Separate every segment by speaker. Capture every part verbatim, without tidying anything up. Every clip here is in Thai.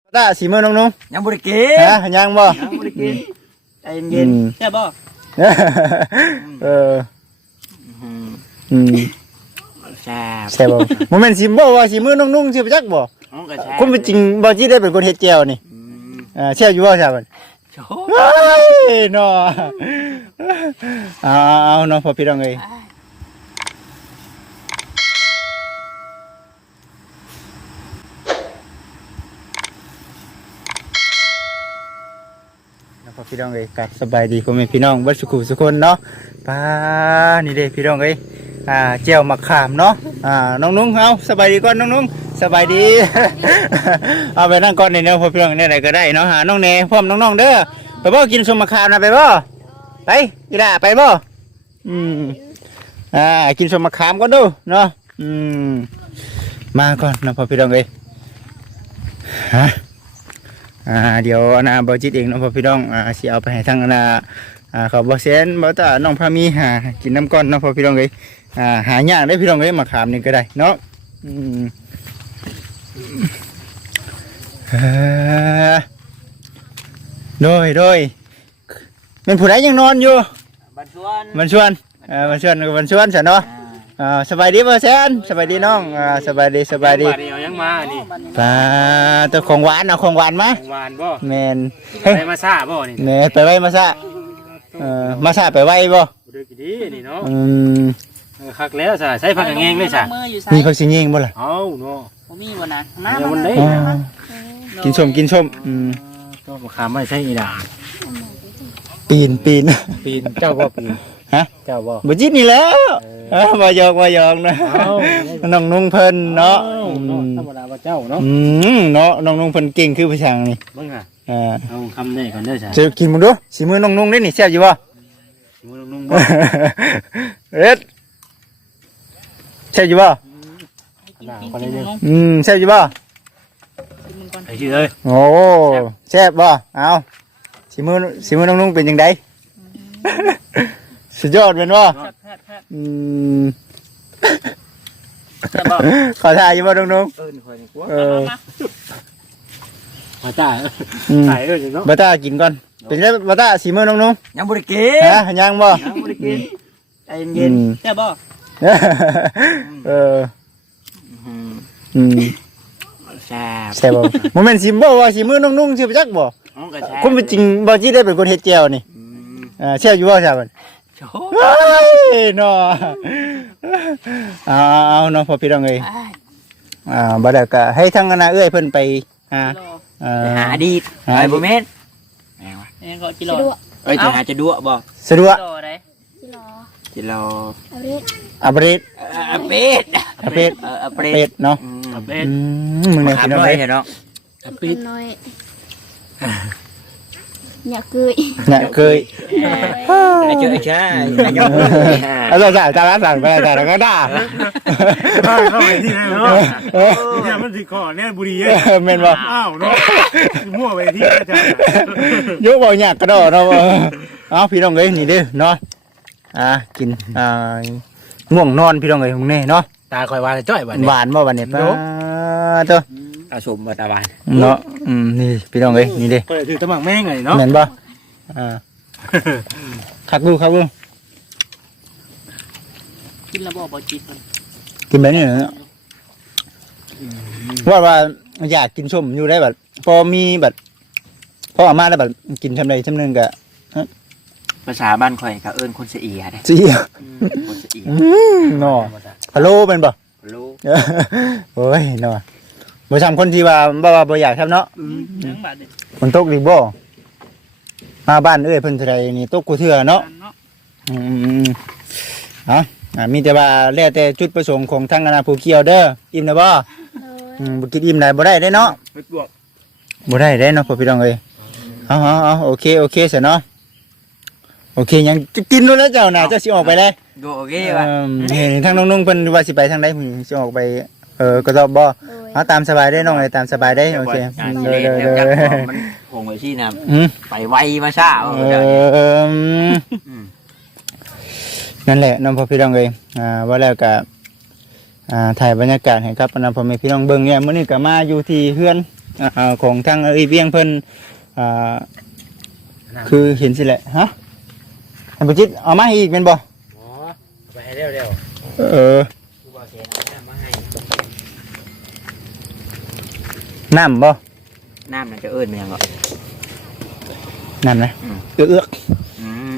Speaker 1: ตาสีมือน้องนุ่ง
Speaker 2: ยังบริกิน
Speaker 1: ฮะยังบ่
Speaker 2: ยังบริกินใจเย็นๆแค่บ่
Speaker 1: เอออืม
Speaker 2: แซ่บ
Speaker 1: แซ่บบ่โมเมนต์สิบ่ว่าสีมือน้องนุ่งสิไปจักบ่
Speaker 2: มันก็แซ่บ
Speaker 1: คนเป็นจริงบ่จีได้เป็นคนเฮ็ดแก้วนี่อ่าแซ่บอยู่บ่แซ่บบ่
Speaker 2: โจ้
Speaker 1: เฮ้ยเนาะเอาเอาเนาะพอพี่น้องเอ้ยพอพี่น้องเอ้ยกับสบายดีพ่อแม่พี่น้องเบิดสุขุสุคนเนาะป้านี่เด้พี่น้องเอ้ยอ่าแจ่วมะขามเนาะอ่าน้องนุ่งเอาสบายดีก่อนน้องนุ่งสบายดี เอาไปนั่งก่อนในเนาะพอพี่น้องเนี่ยไหนก็ได้เนาะหาน้องเนพร้อมน้องๆเด้อไปบ่กินสมมะขามนะไปบ่ไปกีฬาไปบ่อืมอ่ากินสมมะขามก่อนดูเนาะอืมมาก่อนนะพอพี่น้องเอ้ยฮะอ่าเดี๋ยวนาบอจิตเองเนาะพอพี่น้องอ่าสิเอาไปให้ทางนาอ่าเขาบอเซนบอตาน้องพามีหากินน้ำก้อนเนาะพอพี่น้องเอ้ยอ่าหายากได้พี่น้องเอ้ยมะขามนี่ก็ได้เนาะอืมเอ่อโดยโดยมันผู้ใดยังนอนอยู่
Speaker 2: บันชวน
Speaker 1: มันชวนเออมันชวนมันชวนฉันเนาะอ่าสบายดีบ่แซนสบายดีน้องอ่าสบายดีสบายดี
Speaker 3: เดียวยังมานี่
Speaker 1: ปลาตัวของหวานเอาของหวานมา
Speaker 3: ของหวานบ่
Speaker 1: แมน
Speaker 3: ได้มาซ่าบ่นี่
Speaker 1: แม่ไปไว้มาซะเออมาซะไปไว้บ่
Speaker 3: บ่ได้กี่ดีนี่เนาะ
Speaker 1: อืม
Speaker 3: เออคักแล้วซ่าใส่ผักกระแงงเลยซ่า
Speaker 2: มืออยู่ไส
Speaker 1: มีผักสิยิงบ่ล่ะ
Speaker 3: เอ้าเนาะ
Speaker 2: บ่มีบ่นะมา
Speaker 3: เดี๋ยวมันได้
Speaker 1: อ๋อกินส้มกินส้มอืม
Speaker 3: ก็มะขามไม่ใช่อีดา
Speaker 1: ปีนปีน
Speaker 3: ปีนเจ้าบ่ปีน
Speaker 1: ฮะ
Speaker 3: เจ้าบ่
Speaker 1: บ่จิตนี่แล้วเออบ่หยอกบ่หยอกนะ
Speaker 3: เอ้า
Speaker 1: น้องนุ่งเพิ่นเนาะ
Speaker 3: อ้
Speaker 1: อื
Speaker 3: เนาะ
Speaker 1: ม
Speaker 3: ธรรมดาว่าเจ้าเนาะ
Speaker 1: อืมเนาะน้องนุ่งเพิ่นเก่งคือผู้ช่างนี่
Speaker 3: เบิ่งอ่ะ
Speaker 1: อ่า
Speaker 3: เอาคำนี้ก่อนเด้อซ่า
Speaker 1: จะกินมึงดูสีมือน้องนุ่งได้นี่แซ่บอยู่บ่
Speaker 3: มือนุ่งๆบ่
Speaker 1: เอ็ดแซ่บอยู่บ่
Speaker 3: ขนาดคนนี้นึง
Speaker 1: อืมแซ่บอยู่บ่
Speaker 3: ไอ้ชื่อเอ้ย
Speaker 1: โอ้แซ่บบ่เอาสีมือสีมือน้องนุ่งเป็นจังได สุดยอดเป็นบ่
Speaker 2: แพทย์แพทย์
Speaker 1: อืม
Speaker 2: จะบอก
Speaker 1: ขอทายอยู่บ่น้องนุ่ง
Speaker 3: เอิ้นคอยนี่กว่า
Speaker 1: เออ
Speaker 3: มาจ้า
Speaker 1: อืม
Speaker 3: ใส่เอิ้นเนาะ
Speaker 1: บ่ตากินก่อนเป็นไงบ่ตาสีมือน้องนุ่ง
Speaker 2: ยังบริกิน
Speaker 1: ฮะยังบ่
Speaker 2: ยังบริกินใจเย็น
Speaker 1: อืม
Speaker 2: ๆแค่บ่
Speaker 1: เอออืม
Speaker 2: แซ่บ
Speaker 1: แซ่บบ่โมเมนต์สิบ่ว่าสีมือน้องนุ่งสิไปจักบ่
Speaker 2: มันก็แซ่บ
Speaker 1: คนเป็นจริงบ่จีได้เป็นคนเฮ็ดแก้วนี่
Speaker 2: อืม
Speaker 1: อ่าแซ่บอยู่บ่แซ่บบ่
Speaker 2: โจ้
Speaker 1: เฮ้ยเนาะเอาเอาเนาะพอพี่น้องเอ้ย
Speaker 2: อ้าย
Speaker 1: อ่าบ่ได้ก็ให้ทางคณะเอ้ยเพิ่นไปหา
Speaker 2: กิโล
Speaker 1: เอ่อ
Speaker 2: ไปหาดีด
Speaker 1: หา
Speaker 2: ไป
Speaker 1: ดี
Speaker 2: บ่แม่นแม่งวะ
Speaker 4: เองก็กิโล
Speaker 5: สะดวก
Speaker 2: เอ้ยจะหาจะดัวบ่
Speaker 1: สะดวก
Speaker 4: กิโลได้
Speaker 5: ที่รอ
Speaker 2: จิรอ
Speaker 5: เอาเรียก
Speaker 1: อัปเดต
Speaker 2: เอ่อเป็ด
Speaker 1: อัปเดต
Speaker 2: เออ
Speaker 1: อั
Speaker 2: เป็
Speaker 1: ปเด
Speaker 2: ด
Speaker 1: ตเนาะ
Speaker 2: อืม
Speaker 3: เอาเป็
Speaker 1: อื
Speaker 3: ด
Speaker 1: มมึงเนี่ย
Speaker 2: ถาม
Speaker 1: พี่น้อง
Speaker 2: หน่อย
Speaker 1: เอ้ย
Speaker 2: เถอะเนาะ
Speaker 5: ปิดน้อยอยากเกย
Speaker 1: น่ะเคย
Speaker 2: ไอ้เจ้าไอ้ชายไอ้ยก
Speaker 1: เอาล่ะจ้ะจ้าละสั่งไปจ้ะแล้วก็ด่า
Speaker 3: เข้าเข้าไปที่ไหนเนาะ
Speaker 1: เออ
Speaker 3: เนี่ยมันสิขอเนี่ยบุรี
Speaker 1: เออแม่นบ่
Speaker 3: อ้าวเนาะมั่วไปที่อาจารย์
Speaker 1: ยกบ่ยากกระโดดเนาะเออเอาพี่น้องเอ้ยนี่เด้อเนาะอ่ากินอ่าง่วงนอนพี่น้องเอ้ยมึงนี่เนาะ
Speaker 3: ตาคอยว่าจ้อยบัด
Speaker 1: หวานบ่บัดนี้ป้าเด้อ
Speaker 2: อาสมบัตาบาน
Speaker 1: เนาะอืมนี่พี่น้องเอ้ยนี่เด้
Speaker 3: เปิดถือตะหมักแม่งเลยเนาะ
Speaker 1: แม่นบ่อ่าคักดูคักดู
Speaker 4: กินแล้วบ่บ่จิตมัน
Speaker 1: กินแบบนี้เนาะว่าว่าอยากกินส้มอยู่ได้บัดพอมีบัดพอเอามาแล้วบัดกินทำใดทำหนึงก็
Speaker 2: ภาษาบ้านข่อยก็เอิ้นคนเสียเด้
Speaker 1: สิ
Speaker 2: คนเสีย
Speaker 1: อืมเนาะฮัลโหลเป็นบ่
Speaker 2: รู้
Speaker 1: โอ้ยเนาะบ่ทำคนที่ว่าบ่ว่าบ่อยากทำเนาะ
Speaker 4: ยังบาดเด็ด
Speaker 1: ฝนตกดีบ่มาบ้านเอ้ยเพิ่นเท่าใดนี่ตกกูเทื่อเนาะ
Speaker 4: เนาะ
Speaker 1: อืมเอาอ่ามีแต่ว่าแล้วแต่จุดประสงค์ของทางคณะผู้เกี่ยวเด้ออิ่มนะบ่
Speaker 5: เลย
Speaker 1: อืมบ่กินอิ่มได้บ่ได้เด้เนาะ
Speaker 3: ไปบวก
Speaker 1: บ่ได้เด้เนาะพ่อพี่น้องเอ้ยเอาเอาเอาโอเคโอเคซะเนาะโอเคยังจะกินนู่นแล้วเจ้าน่ะเจ้าสิออกไปเลย
Speaker 2: ดูโอเค
Speaker 1: เอ
Speaker 2: ป่ะ
Speaker 1: อเห็นทางน้องๆเพิ่นว่าสิไปทางใดเพิ่นสิออกไปเออก็ตอบบ่
Speaker 5: เลย
Speaker 1: เอาตามสบายได้น้องเอ้ยตามสบายได้โอเค
Speaker 2: การ
Speaker 1: เด้
Speaker 2: เล่
Speaker 1: อน เด้อ
Speaker 2: แล้ว
Speaker 1: เด้
Speaker 2: จับ
Speaker 1: อ
Speaker 2: มันคงไว้ที่น้
Speaker 1: อืม
Speaker 2: ำไปไวมาช้าเอา
Speaker 1: เอ
Speaker 2: เดี๋ยว
Speaker 1: อนั่นแหละน้องพ่อพี่น้องเอ้ยอ่าว่าแล้วก็อ่าถ่ายบรรยากาศให้ครับน้องพ่อแม่พี่น้องเบิ่งเนี่ยมื้อนี้ก็มาอยู่ที่เฮือนแถอ่าของทางเอ้ยเวียงเพิ่นอ่าคือเห็นสิแหละฮะอันบ่จิตเอามาให้อีกแม่นบ่
Speaker 3: อ๋อไปให้เร็ว
Speaker 1: เออ
Speaker 3: ๆกูบอกเสียน้ำมาให้
Speaker 1: น้ำบ่
Speaker 2: น้ำนั่นจะเอิ้นมันหยังก็
Speaker 1: น้ำนะเอื้อก
Speaker 2: อืม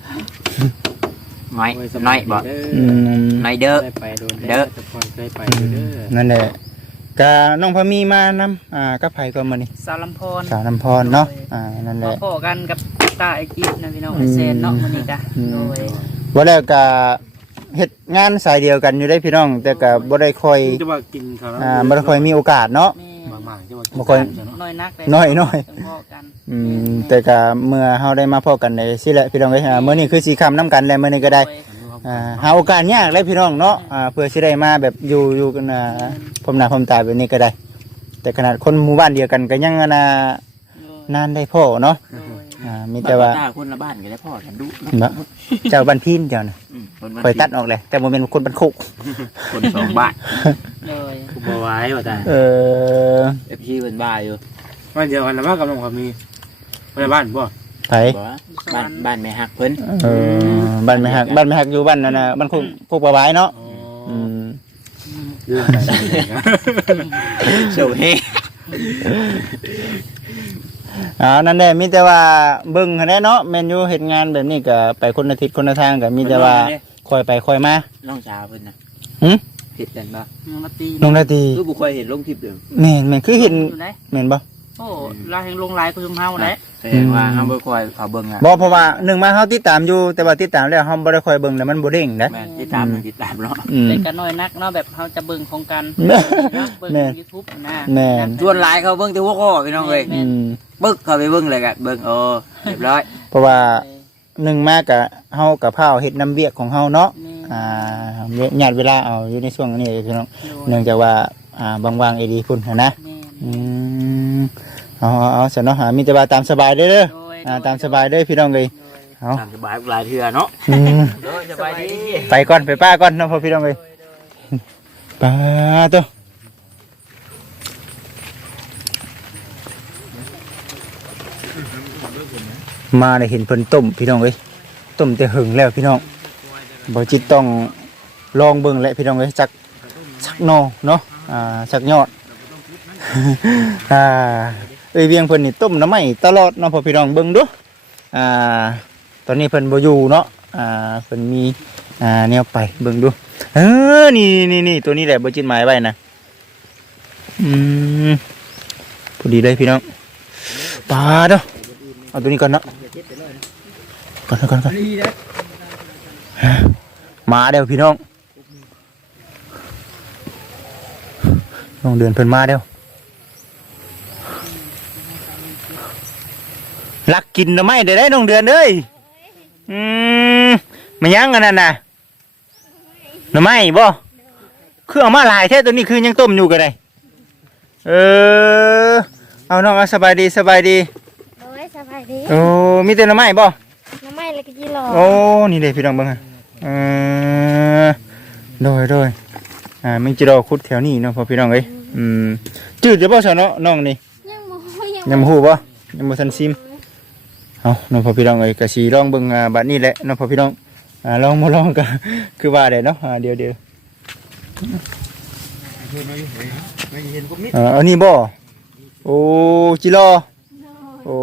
Speaker 2: น้อยน้อยบ่
Speaker 1: ๆอืม
Speaker 2: น้อยเด้อ
Speaker 3: ได้ไปโดน
Speaker 2: เด้อ
Speaker 3: ทุกคนเคยไป
Speaker 1: อื
Speaker 3: เด้
Speaker 1: ม
Speaker 3: อ
Speaker 1: นั่นแหละกะน้องพะมีมานำอ่ากับไผก็มื้อนี้
Speaker 4: สาวลำพร
Speaker 1: สาวน้ำพรเนาะอ่านั่นแห
Speaker 4: มา
Speaker 1: ละ
Speaker 4: พอกันกับตาไอจีบนะพี่น้อง
Speaker 1: อืม
Speaker 4: เซนเนาะมันนี่กะ
Speaker 1: อืม
Speaker 4: โดย
Speaker 1: ว่าแล้วก็เฮ็ดงานสายเดียวกันอยู่ได้พี่น้อง แต่ก็บ่ได้ค่อย
Speaker 3: จะว่ากินข้าว
Speaker 1: อ่าบ่ได้ค่อยมีโอกาสเนาะ
Speaker 4: แม่
Speaker 3: มากๆจะว่ากิน
Speaker 1: บ่ค่อย
Speaker 4: น้อยนักเลย
Speaker 1: น้อยน้อย
Speaker 4: ต้องพอกัน
Speaker 1: อืมแต่ก็เมื่อเฮาได้มาพบกันได้สิแหละพี่น้องเอ้ยอ่ามื้อนี้คือสิค้ำนํกันแล้วมื้อนี้ก็ได้
Speaker 4: โย
Speaker 1: อ่าหาโอกาสยากเลยพี่น้องเนาะอ่าเพื่อสิได้มาแบบอยู่อยู่กันอ่าพร้อมหน้าพร้อมตาแบบนี้ก็ได้ แต่ขนาดคนหมู่บ้านเดียวกันก็ยังอันน่ะ
Speaker 4: โดย
Speaker 1: นานได้พ่อเนาะ
Speaker 4: โดย
Speaker 1: อ่ามีแต่ว่า
Speaker 2: บ้นคนละบ้านก็ได้พ่อกันดุ
Speaker 1: บ่เจ้าบ้านพีนเจ้าน่ะ
Speaker 2: อืมคนบ้าน
Speaker 1: ค่อยตัดออกเลยแต่บ่แม่นคนบ้านคุก
Speaker 2: คนสองบ้าน
Speaker 4: โดย
Speaker 3: กูบ่ไหว้ว่าแต่
Speaker 1: เออ
Speaker 2: เอฟซีเป็นบ้าอยู่
Speaker 3: วันเดียวกันแล้วว่ากับน้องเขามีไปบ้านบ่
Speaker 1: ไผ
Speaker 2: บอกว่าบ้านบ้านแม่ฮักเพิ่น
Speaker 1: เออบ้านไม่หักบ้านไม่หักอยู่บ้านนั่นน่ะบ้านคุกคุกปลาไว้เนาะ
Speaker 3: อ๋อ
Speaker 1: อืม
Speaker 3: เรื่องอะไรนะ
Speaker 2: โซเฮ
Speaker 1: อ่านั่นแหละมีแต่ว่าเบิ่งหั้นแหละเนาะแม่นอยู่เฮ็ดงานแบบนี้ก็ไปคนละทิศคนละทางก็มีแต่ว่าค่อยไปค่อยมา
Speaker 2: น้องสาวเพิ่นน่ะ
Speaker 1: หึ
Speaker 2: ผิดกันบ่
Speaker 4: น้องละตี
Speaker 1: น้องนาที
Speaker 2: คือบ่ค่อยเห็นลงคลิปเด้อ
Speaker 1: แม่นแม่นคือเห็น
Speaker 4: อยู่ไหน
Speaker 1: แม่นบ่
Speaker 4: โอ้ลายแห่งลงลายคือเฮาแหละ
Speaker 2: แสดงว่าเฮาบ่ค่อยเขาเบิ่งอ่ะ
Speaker 1: บ่เพราะว่าหนึ่งมาเฮาติดตามอยู่แต่ว่าติดตามแล้วเฮาบ่ได้ค่อยเบิ่งแล้วมันบ่เด้งนะ
Speaker 2: แม่นติดตามหนึ่งติดตามเนาะ
Speaker 1: อืม
Speaker 4: แต่ก็น้อยนักเนาะแบบเฮาจะเบิ่งของกัน
Speaker 1: แม่
Speaker 4: นะเบิ่ง
Speaker 1: แม่
Speaker 4: ยูทูบนะ
Speaker 1: แม่น
Speaker 2: ส่วนหลายเขาเบิ่งแต่หัวข้อพี่น้องเอ้ย
Speaker 1: อืม
Speaker 2: ปึ๊กเข้าไปเบิ่งเลยก็เบิ่งเออเรียบร้อย
Speaker 1: เพราะว่าหนึ่งมาก็เฮากับพาวเฮ็ดน้ำเวียกของเฮาเนาะอ่าญาติเวลาเอาอยู่ในช่วงนี้พี่น้องเนื่องจากว่าอ่าบางๆเอดีพุ่นหั้นนะ
Speaker 4: แม่น
Speaker 1: อืมเอาเอาเอาเสยเนาะหามีแต่ว่าตามสบายเด้อเด้อ
Speaker 4: โดย
Speaker 1: อ่าตามสบายเด้อพี่น้องเลยเอา
Speaker 2: ตามสบายหลายเทื่อเนาะ
Speaker 1: อืม
Speaker 2: เด้อสบายดี
Speaker 1: ไปก่อนไปป้าก่อนเนาะพ่อพี่น้องเลยป้าตัวมาได้เห็นเพิ่นต้มพี่น้องเลยต้มแต่หึงแล้วพี่น้องบ่จิตต้องลองเบิ่งแหละพี่น้องเลยจักสักหนอเนาะอ่าสักยอด อ่าเอ้ยเวียงเพิ่นนี่ต้มน้ำไหม้ตลอดเนาะพ่อพี่น้องเบิ่งดูอ่าตอนนี้เพิ่นบ่อยู่เนาะอ่าเพิ่นมีอ่าแนวไปเบิ่งดูเออนี่นี่นี่ตัวนี้แหละบ่จิตหมายไว้นะอืมพอดีเลยพี่น้องปลาเด้อเอาตัวนี้ก่อนเนาะก่อนก่อนก่อนมาเด้อพี่น้องน้องเดือนเพิ่นมาเด้อลักกินหรือไม่ได้ได้น้องเดือนเอ้ยอืมมายังกันนั่นน่ะหรือไม่บ่คือเอามาหลายแท้ตัวนี้คือยังต้มอยู่กันเลยเออเอาน้องเอาสบายดีสบายดี
Speaker 5: โดยสบายดี
Speaker 1: โอ้มีแต่หรือไม่บ่
Speaker 5: น้ำไม้เลยก็จีรอ
Speaker 1: โอ้นี่เลยพี่น้องเบังอ่ะเออโดยโดยอ่ามิงจิโร่คุดแถวนี้เนาะพอพี่น้องเอ้ยอืมจืดจะบ่ซะเนาะน้องนี่
Speaker 5: ยังโมยัง
Speaker 1: ยังบ่ฮู้บ่ยังบ่ทันซิม เอาน้องพ่อพี่น้องเอ้ยกะสีลองเบิ่งอ่าบัดนี้แหละน้องพ่อพี่น้องอ่าลองมาลองกัน คือว่าได้เนาะอ่าเดี๋ยวเดี๋ยวอ่าอันนี้บ่โอ้จิรอโอ้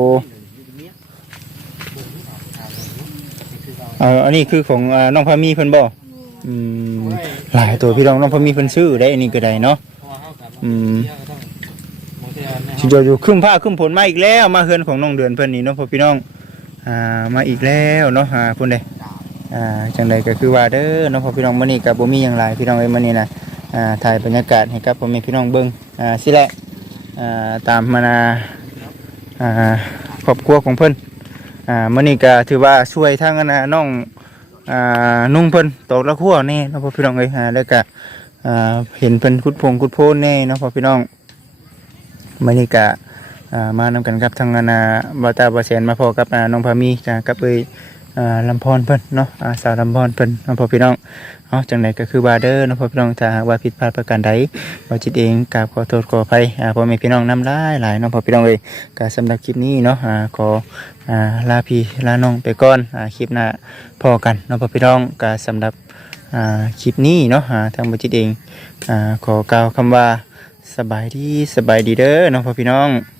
Speaker 1: เอ่าอันนี้คือของอ่าน้องพามีเพิ่นบ่อืมหลายตัวพี่น้องน้องพามีเพิ่นซื้อได้อันนี้ก็ได้เนาะอืม สิเดี๋ยวอยู่ขึ้นผ้าขึ้นผลมาอีกแล้วมาเฮือนของน้องเดือนเพื่อนนี่เนาะพ่อพี่น้องอ่ามาอีกแล้วเนาะอ่าพุ่นเด้อ่าจังใดก็คือว่าเด้อเนาะพ่อพี่น้องมื้อนี้ก็บ่มีหยังหลายพี่น้องเอ้ยมื้อนี้นะอ่าถ่ายบรรยากาศให้กับพ่อแม่พี่น้องเบิ่งอ่าสิแหละอ่าตามมานาอ่าครอบครัวของเพิ่นอ่ามื้อนี้ก็ถือว่าช่วยทางอันน่ะน้องอ่านุ่งเพิ่นตอกละคั่วแน่เนาะพ่อพี่น้องเอ้ยอ่าแล้วก็อ่าเห็นเพิ่นขุดพงขุดโพนแน่เนาะพ่อพี่น้องมื้อนี้ก็อ่ามานำกันกับทางนาบาตาบาเซนมาพอกับน้องพามีกับเอ้ยอ่าลำพรเพิ่นเนาะอ่าสาวลำพรเพิ่นน้องพ่อพี่น้องเอาจังไดก็คือว่าเด้อน้องพ่อพี่น้องถ้าหากว่าผิดพลาดประการใดบ่จิตเองกราบขอโทษขออภัยอ่าพ่อแม่พี่น้องนำหลายหลายน้องพ่อพี่น้องเอ้ยก็สำหรับคลิปนี้เนาะอ่าขออ่าลาพี่ลาน้องไปก่อนอ่าคลิปหน้าพอกันน้องพ่อพี่น้องก็สำหรับอ่าคลิปนี้เนาะอ่าทางบ่จิตเองอ่าขอกล่าวคำว่าสบายดีสบายดีเด้อน้องพ่อพี่น้อง